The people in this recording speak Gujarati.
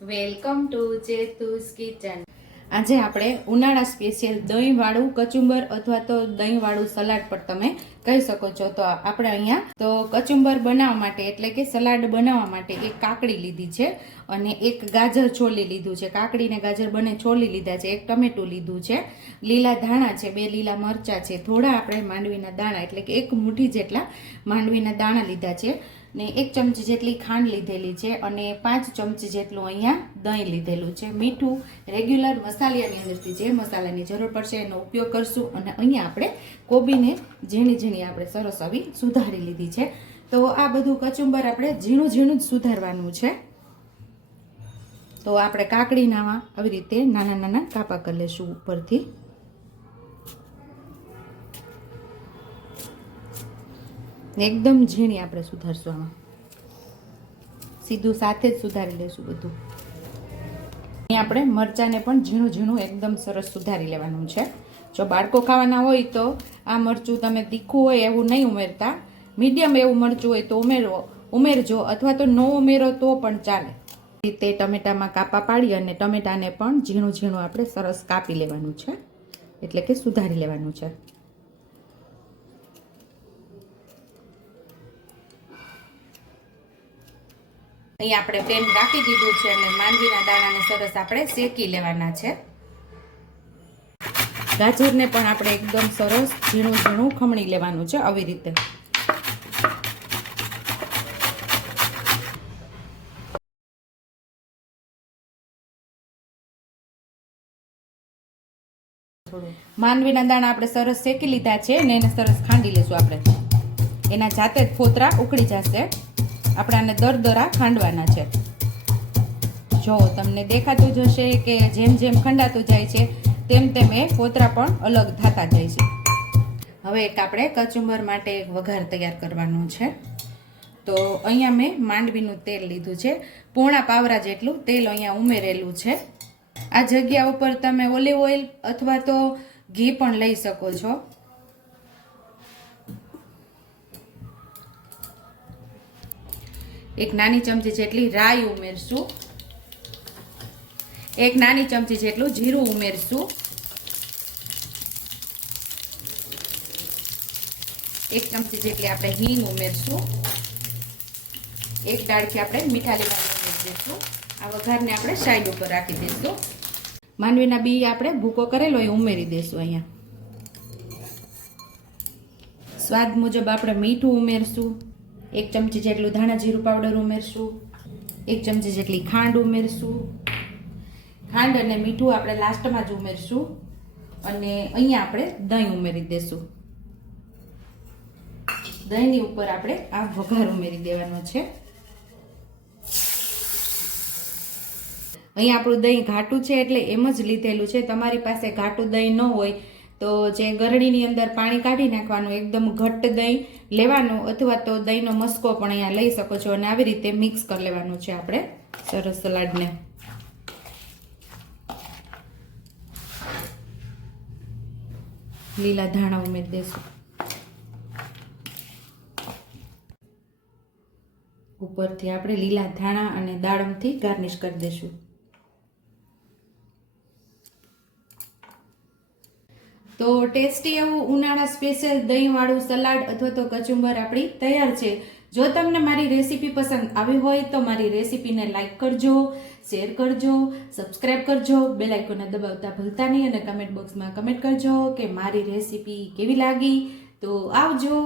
Welcome to ચેતુસ kitchen. આજે આપણે ઉનાળા સ્પેશિયલ દહીંવાળું કચુંબર અથવા તો દહીંવાળું સલાડ પણ તમે કહી શકો છો। તો આપણે અહીંયા તો કચુંબર બનાવવા માટે એટલે કે સલાડ બનાવવા માટે એક કાકડી લીધી છે અને એક ગાજર છોલી લીધું છે। કાકડી ને ગાજર બંને છોલી લીધા છે, એક ટમેટું લીધું છે, લીલા ધાણા છે, 2 લીલા મરચાં છે, થોડા આપણે માંડવીના દાણા એટલે કે 1 મુઠ્ઠી જેટલા માંડવીના દાણા લીધા છે ને 1 ચમચી જેટલી ખાંડ લીધેલી છે અને 5 ચમચી જેટલું અહીંયા દહીં લીધેલું છે। મીઠું રેગ્યુલર મસાલાની અંદરથી જે મસાલાની જરૂર પડશે એનો ઉપયોગ કરશું અને અહીંયા આપણે કોબીને ઝીણી ઝીણી આપણે સરસ આવી સુધારી લીધી છે। તો આ બધું કચુંબર આપણે ઝીણું ઝીણું જ સુધારવાનું છે। તો આપણે કાકડીના આવી રીતે નાના નાના કાપા કરી લેશું ઉપરથી। એકદમ ઝીણી આપણે સુધારશું, આમાં સીધું સાથે જ સુધારી લેશું બધું। અહીં આપણે મરચાંને પણ ઝીણું ઝીણું એકદમ સરસ સુધારી લેવાનું છે। જો બાળકો ખાવાના હોય તો આ મરચું તમે તીખું હોય એવું નહીં ઉમેરતા, મીડિયમ એવું મરચું હોય તો ઉમેરજો અથવા તો ન ઉમેરો તો પણ ચાલે। રીતે ટમેટામાં કાપા પાડી અને ટમેટાને પણ ઝીણું ઝીણું આપણે સરસ કાપી લેવાનું છે, એટલે કે સુધારી લેવાનું છે। અહીં આપણે પેન રાખી દીધું છે અને માંડવીના દાણાને સરસ આપણે શેકી લેવાના છે। ગાજરને પણ આપણે એકદમ સરસ ઝીણું ઝીણું ખમણી લેવાનું છે આવી રીતે। માંડવીના દાણા આપણે સરસ શેકી લીધા છે અને એને સરસ ખાંડી લેશું આપણે, એના જાતે જ ફોતરા ઉકળી જશે। આપણે આને દરદરા ખાંડવાના છે। જો તમને દેખાતું જ હશે કે જેમ જેમ ખંડાતું જાય છે તેમ તેમ એ ફોતરા પણ અલગ થતા જાય છે। હવે એક આપણે કચુંબર માટે એક વઘાર તૈયાર કરવાનો છે। તો અહીંયા મેં માંડવીનું તેલ લીધું છે, પોણા પાવરા જેટલું તેલ અહીંયા ઉમેરેલું છે। આ જગ્યા ઉપર તમે ઓલિવ ઓઇલ અથવા તો ઘી પણ લઈ શકો છો। એક નાની ચમચી જેટલી રાઈ ઉમેરશું, એક નાની ચમચી જેટલું જીરું ઉમેરશું, 1 ચમચી જેટલી આપણે હિંગ ઉમેરશું, 1 ડાળખી આપણે મીઠા લીમડા ઉમેરી દઈશું। આ વઘારને આપણે સાઈડ ઉપર રાખી દઈશું। માંડવીના બી આપણે ભૂકો કરેલો એ ઉમેરી દઈશું। અહીંયા સ્વાદ મુજબ આપણે મીઠું ઉમેરશું, 1 ચમચી જેટલું ધાણા જીરું પાવડર ઉમેરશું, 1 ચમચી જેટલી ખાંડ ઉમેરશું। ખાંડ અને મીઠું આપણે લાસ્ટમાં જ ઉમેરશું અને અહીંયા આપણે દહીં ઉમેરી દઈશું। દહીંની ઉપર આપણે આ વઘાર ઉમેરી દેવાનો છે। અહીં આપણું દહીં ઘાટું છે એટલે એમ જ લીધેલું છે। તમારી પાસે ઘાટું દહીં ન હોય તો જે ગરણીની અંદર પાણી કાઢી નાખવાનું, એકદમ ઘટ્ટ દહીં લેવાનું અથવા તો દહીંનો મસ્કો પણ અહીંયા લઈ શકો છો અને આવી રીતે મિક્સ કરી લેવાનું છે આપણે સરસ સલાડને। લીલા ધાણા ઉમેરી દઈશું, ઉપરથી આપણે લીલા ધાણા અને દાડમથી ગાર્નિશ કરી દઈશું। તો ટેસ્ટી એવું ઉનાળા સ્પેશિયલ દહીંવાળું સલાડ અથવા તો કચુંબર આપણી તૈયાર છે। જો તમને મારી રેસીપી પસંદ આવી હોય તો મારી રેસીપીને લાઈક કરજો, શેર કરજો, સબસ્ક્રાઈબ કરજો, બેલ આઇકોનને દબાવતા ભૂલતા નહીં અને કમેન્ટ બોક્સમાં કમેન્ટ કરજો કે મારી રેસીપી કેવી લાગી। તો આવજો।